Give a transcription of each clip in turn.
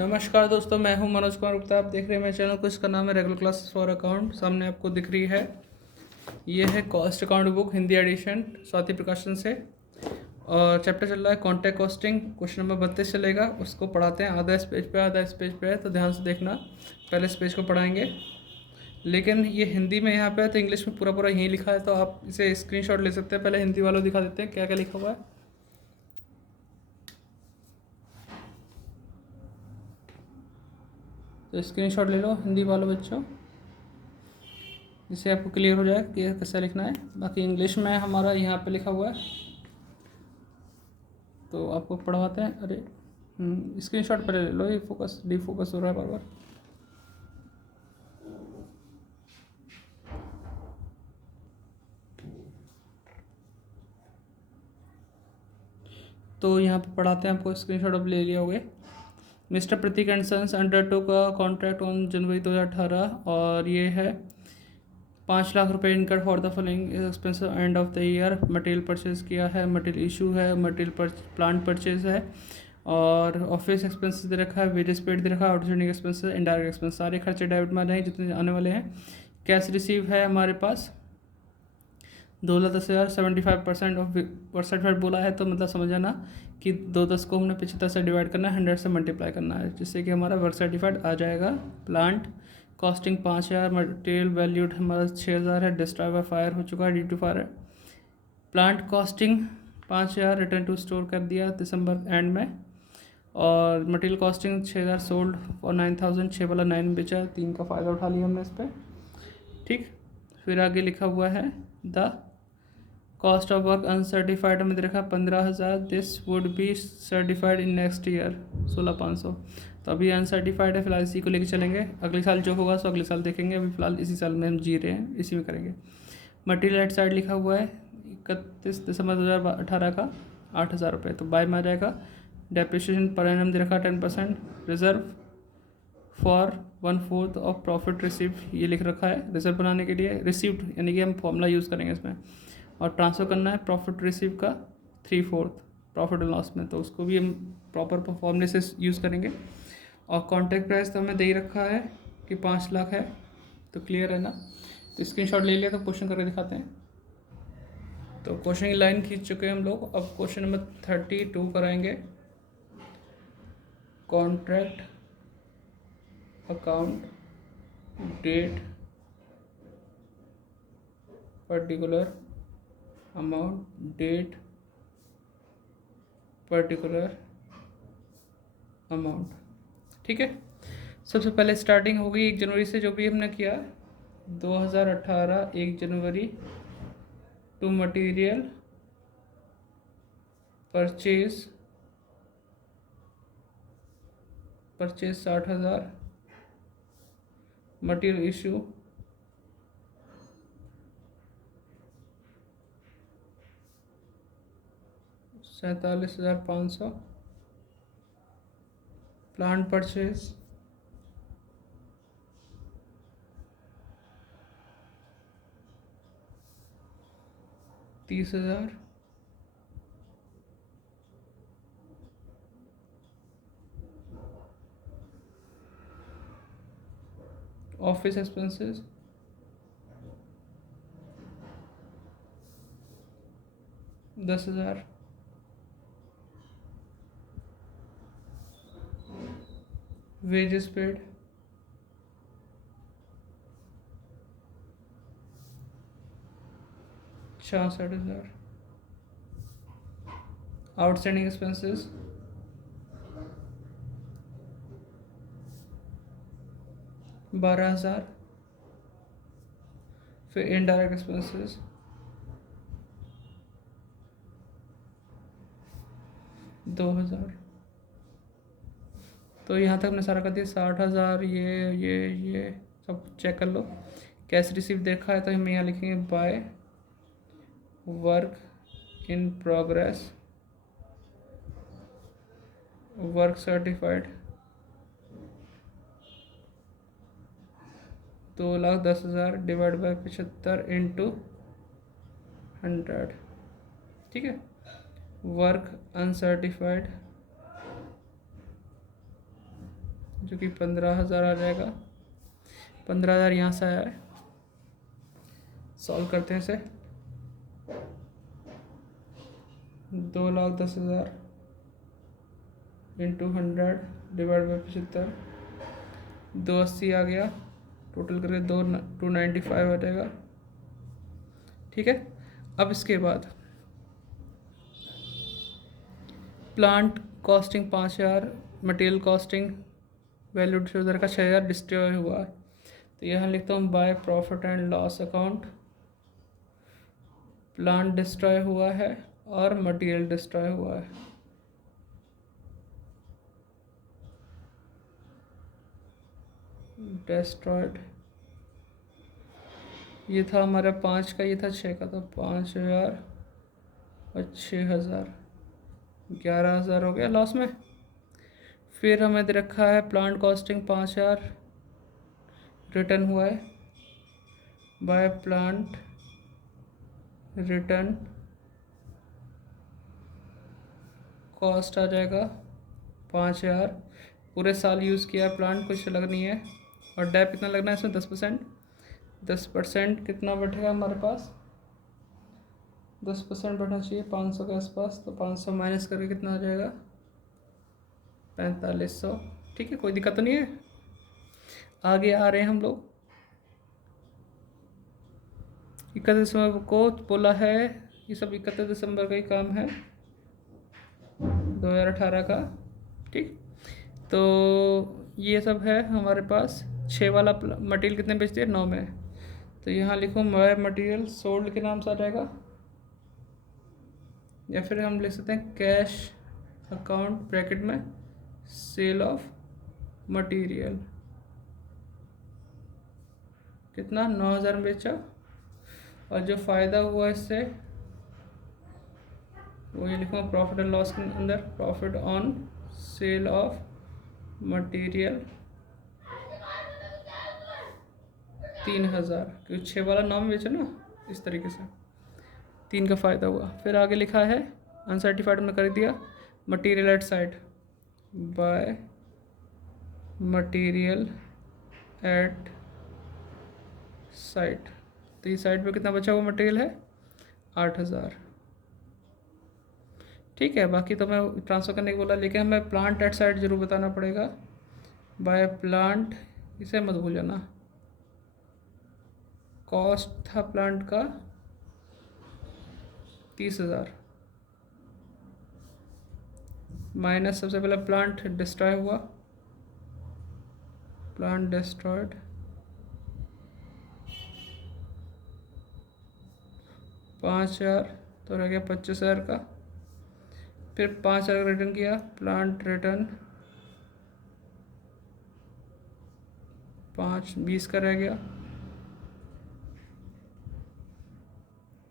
नमस्कार दोस्तों, मैं हूं मनोज कुमार गुप्ता। आप देख रहे हैं मेरे चैनल को। इसका नाम है रेगुलर क्लासेस फॉर अकाउंट। सामने आपको दिख रही है, ये है cost account book Hindi edition Swati Prakashan से। और चैप्टर चल रहा है कॉन्टैक्ट कॉस्टिंग। क्वेश्चन नंबर 32 चलेगा, उसको पढ़ाते हैं। आधा इस पेज पे है, तो ध्यान से देखना। पहले इस पेज को पढ़ाएंगे, लेकिन ये हिंदी में यहाँ पे है, तो इंग्लिश में पूरा यहीं लिखा है, तो आप इसे स्क्रीनशॉट ले सकते हैं। पहले हिंदी वालों दिखा देते हैं क्या क्या लिखा हुआ है। तो स्क्रीनशॉट ले लो हिंदी वालों बच्चों, जिससे आपको क्लियर हो जाए कि कैसे लिखना है। बाकी इंग्लिश में हमारा यहाँ पे लिखा हुआ है, तो आपको पढ़वाते हैं। अरे स्क्रीनशॉट पहले ले लो, ये फोकस डिफोकस हो रहा है बार बार। तो यहाँ पे पढ़ाते हैं आपको। स्क्रीनशॉट अब ले लिया होगे। Mister Pratik and sons undertook का कॉन्ट्रैक्ट ऑन जनवरी 2018, और ये है 5 लाख रुपए income for the following expense end of the year. Material purchase किया है, मटेरियल इशू है, मटेरियल प्लांट परचेज है, और ऑफिस एक्सपेंसेस दे रखा है, वेजेस पेड दे रखा है, आउटस्टैंडिंग एक्सपेंसेस, इनडायरेक्ट एक्सपेंस, सारे खर्चे डेबिट में आ रहे हैं जितने आने वाले हैं। कैश रिसीव है हमारे पास 2,10,000। 75% ऑफ परसेंट बोला है, तो मतलब समझ जाना कि 210 को हमने 75 से डिवाइड करना है, 100 से मल्टीप्लाई करना है, जिससे कि हमारा वर्क सर्टिफाइड आ जाएगा। प्लांट कॉस्टिंग 5,000, मटेरियल वैल्यूड हमारा 6,000 है, डिस्ट्रॉय बाय फायर हो चुका है, due to fire. Plant costing 5,000 return to store कर दिया दिसंबर एंड में, और मटेरियल कॉस्टिंग 6,000 सोल्ड और 9,000, 6 वाला 9 बेचा, 3 का फ़ायदा उठा लिया हमने इस पर। ठीक, फिर आगे लिखा हुआ है the cost of work uncertified में दे रखा 15,000। This would be certified in next year 16,500। तो अभी अनसर्टिफाइड है, फिलहाल इसी को लेके चलेंगे। अगले साल जो होगा सो अगले साल देखेंगे, अभी फिलहाल इसी साल में हम जी रहे हैं, इसी में करेंगे। मटेरियल राइट साइड लिखा हुआ है 31 दिसंबर 2018 का 8,000 रुपये, तो बाय में आ जाएगा। डेप्रिसिएशन पर एनम दे रखा 10%। Reserve for 1/4 of profit receive, ये लिख रखा है रिजर्व बनाने के लिए। रिसीव्ड यानी कि हम फॉर्मूला यूज़ करेंगे इसमें, और ट्रांसफ़र करना है प्रॉफिट रिसीव का 3/4 प्रॉफिट एंड लॉस में, तो उसको भी हम प्रॉपर फॉर्मूले से यूज़ करेंगे। और कॉन्ट्रैक्ट प्राइस तो हमें दे ही रखा है कि 5 लाख है, तो क्लियर है ना। तो स्क्रीनशॉट ले लिया, तो क्वेश्चन करके दिखाते हैं। तो क्वेश्चन की लाइन खींच चुके हैं हम लोग। अब क्वेश्चन नंबर 32 कराएंगे। Contract account date particular amount date particular amount. ठीक है, सबसे पहले स्टार्टिंग होगी 1 जनवरी से, जो भी हमने किया 2018 1 जनवरी to material purchase 60,000, material issue 47,500, plant purchase 30,000, office expenses 10,000, wages paid 66,000, outstanding expenses 12,000, फिर इनडायरेक्ट एक्सपेंसेस 2,000। तो यहाँ तक हमने सारा कर दिया। 60,000 ये सब चेक कर लो। कैश रिसीव देखा है, तो हम यहाँ लिखेंगे by work in progress, work certified 2,10,000 divide by 75 into 100। ठीक है, वर्क अनसर्टिफाइड जो कि 15,000 आ जाएगा। 15,000 यहाँ से आया है। सॉल्व करते हैं इसे। 2,10,000 इंटू 100 डिवाइड बाई 75, 280 आ गया। टोटल करके 295 आ जाएगा। ठीक है। अब इसके बाद plant costing 5,000, material costing value distributor का 6,000 डिस्ट्रॉय हुआ है। तो यहाँ लिखता हूँ by profit and loss account, plant destroy हुआ है और मटेरियल डिस्ट्रॉय हुआ है। डिस्ट्रॉयड, ये था हमारा 5 का, ये था 6 का। तो 5,000 और 6,000, 11,000 हो गया लॉस में। फिर हमें दे रखा है प्लांट कॉस्टिंग 5,000 रिटर्न हुआ है बाय प्लांट रिटर्न कॉस्ट आ जाएगा 5,000। पूरे साल यूज़ किया है प्लांट, कुछ अलग नहीं है। और डेप कितना लगना है इसमें? 10%। 10% कितना बैठेगा हमारे पास? 10% बैठना चाहिए 500 के आसपास। तो 500 माइनस करके कितना आ जाएगा? 4,500। ठीक है, कोई दिक्कत तो नहीं है। आगे आ रहे हैं हम लोग। 31 दिसंबर को बोला है, ये सब 31 दिसंबर का ही काम है 2018 का। ठीक, तो ये सब है हमारे पास। 6 वाला मटेरियल कितने बेचते हैं? 9 में। तो यहाँ लिखो माय मटेरियल सोल्ड के नाम से आ जाएगा, या फिर हम लिख सकते हैं कैश अकाउंट ब्रैकेट में सेल ऑफ मटेरियल। कितना? 9,000 में बेचा, और जो फ़ायदा हुआ इससे वो ये लिखूँगा प्रॉफिट एंड लॉस के अंदर, profit on sale of material 3,000, क्योंकि 6 वाला 9 में बेचा ना, इस तरीके से 3 का फ़ायदा हुआ। फिर आगे लिखा है अनसर्टिफाइड में कर दिया material at site by material at site. तो ये साइट पे कितना बचा हुआ मटेरियल है? 8,000। ठीक है, बाकी तो मैं ट्रांसफ़र करने को बोला, लेकिन हमें प्लांट एट साइट ज़रूर बताना पड़ेगा। बाय प्लांट, इसे मत भूल जाना। कॉस्ट था प्लांट का 30,000 माइनस सबसे पहले प्लांट डिस्ट्रॉय हुआ, प्लांट डिस्ट्रॉयड 5,000, तो रह गया 25,000 का। फिर 5,000 का रिटर्न किया, प्लांट रिटर्न 20 का रह गया।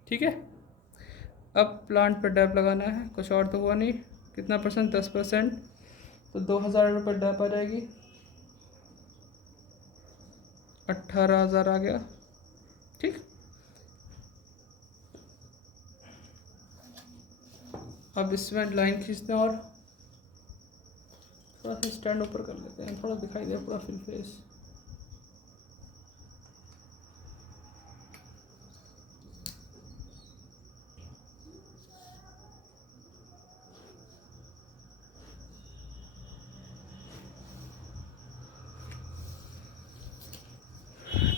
ठीक है, अब प्लांट पर डैप लगाना है, कुछ और तो हुआ नहीं। कितना परसेंट? 10%। तो 2,000 रुपये डैप आ जाएगी, 18,000 आ गया। ठीक, अब इसमें लाइन खींचते हैं और थोड़ा सा स्टैंड ऊपर कर लेते हैं, थोड़ा दिखाई दे पूरा फुल फेस।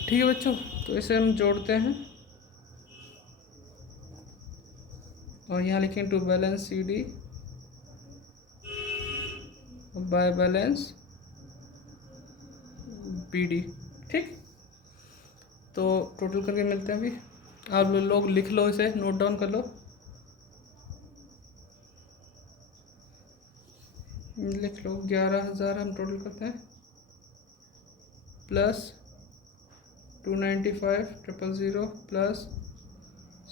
ठीक है बच्चों, तो इसे हम जोड़ते हैं और यहाँ लिखें to balance CD by balance BD। ठीक, तो टोटल करके मिलते हैं अभी। आप लोग लिख लो, इसे नोट डाउन कर लो। लिख लो 11,000 हम टोटल करते हैं plus 295,000 plus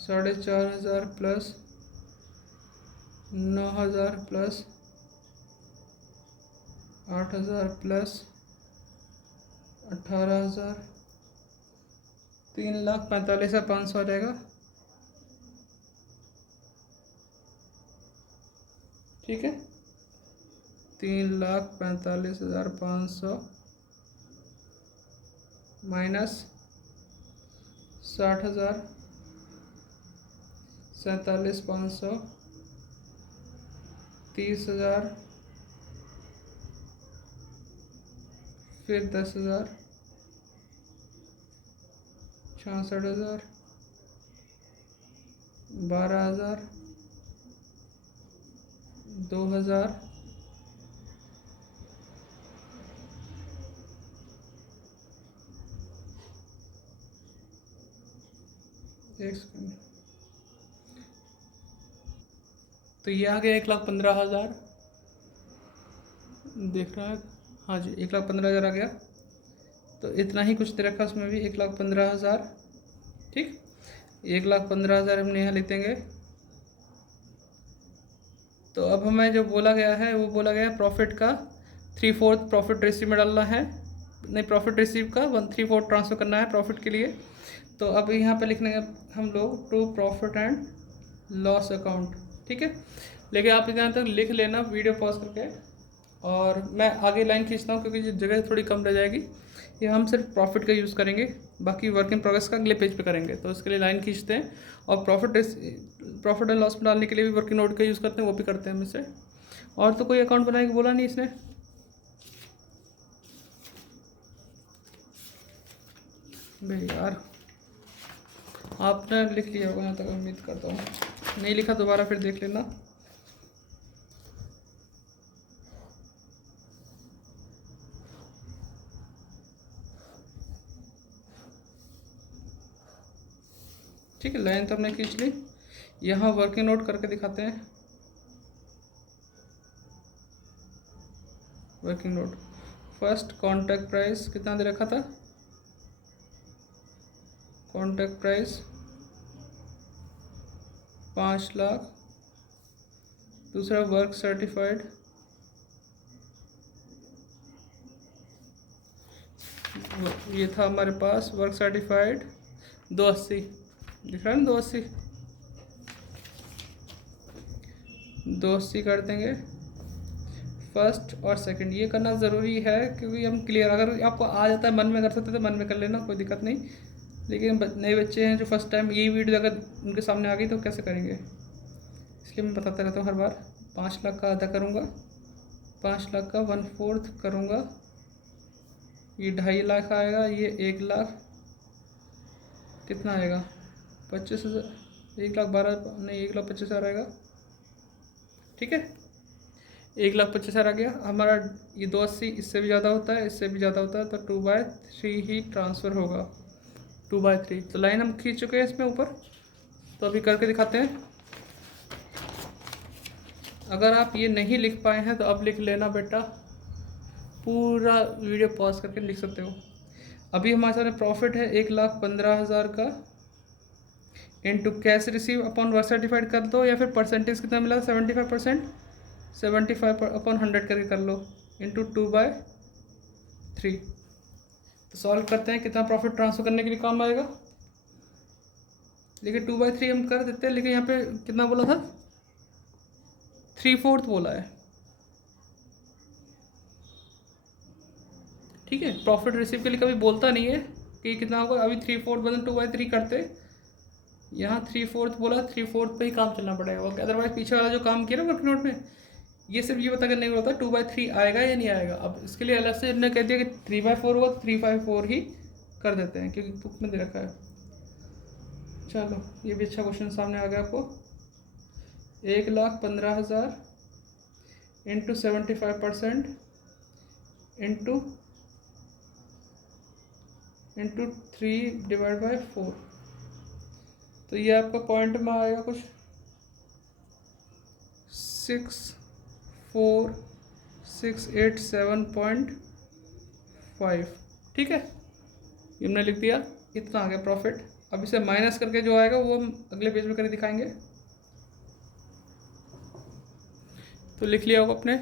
4,500 plus 9,000 plus 8,000 plus 18,000, 3,45,500 आ जाएगा। ठीक है, 3,45,500 माइनस 60,000, 47,500, 30,000, फिर 10,000, 66,000, 12,000, 2,000, 1 सेकंड, तो ये आ गया 1,15,000। देख रहा है, हाँ जी 1,15,000 आ गया। तो इतना ही कुछ दे रखा उसमें भी 1,15,000। ठीक, 1,15,000 हमने यहाँ लिख देंगे। तो अब हमें जो बोला गया है वो बोला गया है प्रॉफिट का 3/4 प्रॉफिट रिसीव में डालना है, नहीं प्रॉफिट रिसीव का 1/3 ट्रांसफ़र करना है प्रॉफिट के लिए। तो अब यहाँ पे लिखने हम लोग to profit and loss account. ठीक है, लेकिन आप यहाँ तक लिख लेना वीडियो पॉज करके, और मैं आगे लाइन खींचता हूँ क्योंकि जगह थोड़ी कम रह जाएगी। ये हम सिर्फ प्रॉफिट का यूज़ करेंगे, बाकी वर्क इन प्रोग्रेस का अगले पेज पे करेंगे। तो इसके लिए लाइन खींचते हैं, और प्रॉफिट एंड लॉस में डालने के लिए भी वर्किंग नोट का यूज़ करते हैं, वो भी करते हैं हम इससे। और तो कोई अकाउंट बनाने की बोला नहीं इसने। भाई यार आपने लिख लिया होगा यहाँ तक, उम्मीद करता हूँ। नहीं लिखा दोबारा फिर देख लेना। ठीक है, लाइन तो हमने खींच ली। यहाँ वर्किंग नोट करके दिखाते हैं। Working node first contract price कितना दे रखा था, कॉन्ट्रैक्ट प्राइस 5 लाख। दूसरा वर्क सर्टिफाइड, ये था हमारे पास वर्क सर्टिफाइड 280, दिख रहा है ना 280, 280 कर देंगे। फर्स्ट और सेकंड ये करना ज़रूरी है क्योंकि हम क्लियर, अगर आपको आ जाता है मन में कर सकते तो मन में कर लेना, कोई दिक्कत नहीं। लेकिन नए बच्चे हैं जो फर्स्ट टाइम ये वीडियो अगर उनके सामने आ गई तो कैसे करेंगे, इसलिए मैं बताता रहता हूँ हर बार। 5 लाख का आधा करूँगा, 5 लाख का 1/4 करूँगा, ये 2.5 लाख आएगा, ये 1 लाख कितना आएगा 25,000, 1,12,000 नहीं 1,25,000 आएगा। ठीक है, 1,25,000 आ गया हमारा। ये 280 इससे भी ज़्यादा होता है, इससे भी ज़्यादा होता है, तो 2/3 ही ट्रांसफ़र होगा, 2/3। तो लाइन हम खींच चुके हैं इसमें ऊपर, तो अभी करके दिखाते हैं। अगर आप ये नहीं लिख पाए हैं तो अब लिख लेना बेटा, पूरा वीडियो पॉज करके लिख सकते हो। अभी हमारे सामने प्रॉफिट है 1,15,000 का, into cash receive upon work certified कर दो, या फिर परसेंटेज कितना मिला 75%, 75/100 करके कर लो, इंटू 2/3। तो सॉल्व करते हैं कितना प्रॉफिट ट्रांसफ़र करने के लिए काम आएगा। लेकिन 2/3 हम कर देते हैं, लेकिन यहाँ पे कितना बोला था, 3/4 बोला है। ठीक है, प्रॉफिट रिसीव के लिए कभी बोलता नहीं है कि कितना होगा। अभी 3/4 बदल 2/3 करते, यहाँ 3/4 बोला, 3/4 पे ही काम चलना पड़ेगा। ओके, अदरवाइज पीछे वाला जो काम किया ना वर्क नोट में, ये सिर्फ ये बता कर नहीं होता 2/3 आएगा या नहीं आएगा। अब इसके लिए अलग से इन्होंने कह दिया कि 3/4 होगा, तो 3/4 ही कर देते हैं क्योंकि बुक में दे रखा है। चलो ये भी अच्छा क्वेश्चन सामने आ गया आपको। 1,15,000 इंटू 75% इंटू 3/4, तो ये आपका पॉइंट में आएगा कुछ 64687.5। ठीक है, ये हमने लिख दिया, इतना आ गया प्रॉफिट। अब इसे माइनस करके जो आएगा वो हम अगले पेज में करके दिखाएंगे। तो लिख लिया होगा अपने।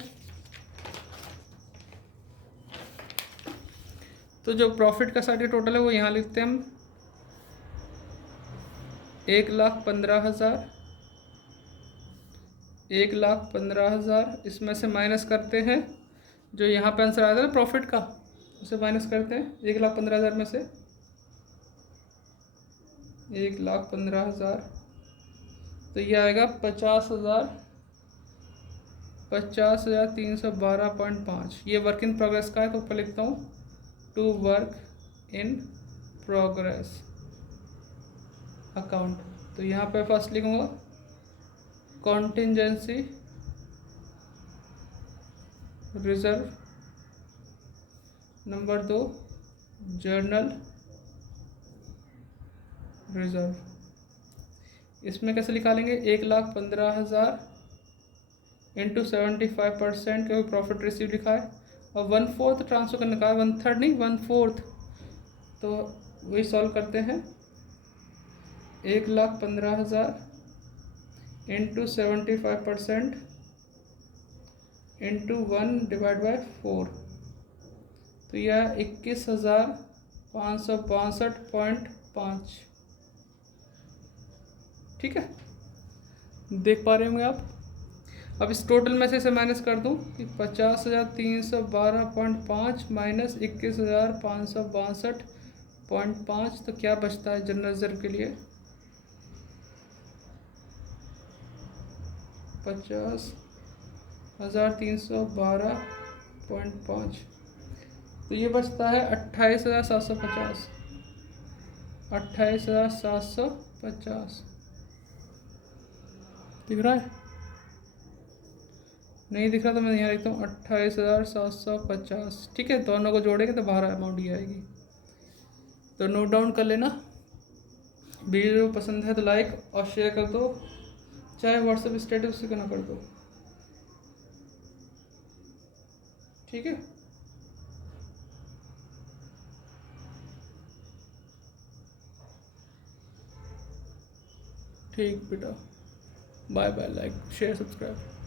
तो जो प्रॉफिट का साइड टोटल है वो यहाँ लिखते हैं हम, 1,15,000 1,15,000 इसमें से माइनस करते हैं जो यहाँ पे आंसर आया था ना प्रॉफिट का, उसे माइनस करते हैं 1,15,000 में से 1,15,000, तो ये आएगा 50,000, 50,312.5। ये वर्क इन प्रोग्रेस का है तो ऊपर लिखता हूँ to work in progress account. तो यहाँ पे फर्स्ट लिखूँगा contingency reserve, number 2 general reserve. इसमें कैसे निकालेंगे, 1,15,000 इंटू 75% क्योंकि प्रॉफिट रिसीव लिखा है और 1/4 ट्रांसफर करने का है, 1/3 नहीं 1/4, तो वही सॉल्व करते हैं। 1,15,000 इंटू 75% इंटू 1/4, तो यह 21,562.5। ठीक है, देख पा रहे होंगे आप। अब इस टोटल में से इसे माइनस कर दूं कि 50,312.5 माइनस 21,562.5, तो क्या बचता है जनरल रिजर्व के लिए 50,312.5, तो ये बचता है 28,750, 28,750। दिख रहा है, नहीं दिख रहा तो मैं यहाँ लिखता हूँ 28,750। ठीक है, दोनों को जोड़ेंगे तो बाहर अमाउंट ये आएगी, तो नोट डाउन कर लेना। वीडियो पसंद है तो लाइक और शेयर कर दो, चाहे व्हाट्सएप स्टेटस से करना कर दो। ठीक है, ठीक बेटा, bye bye, like share subscribe.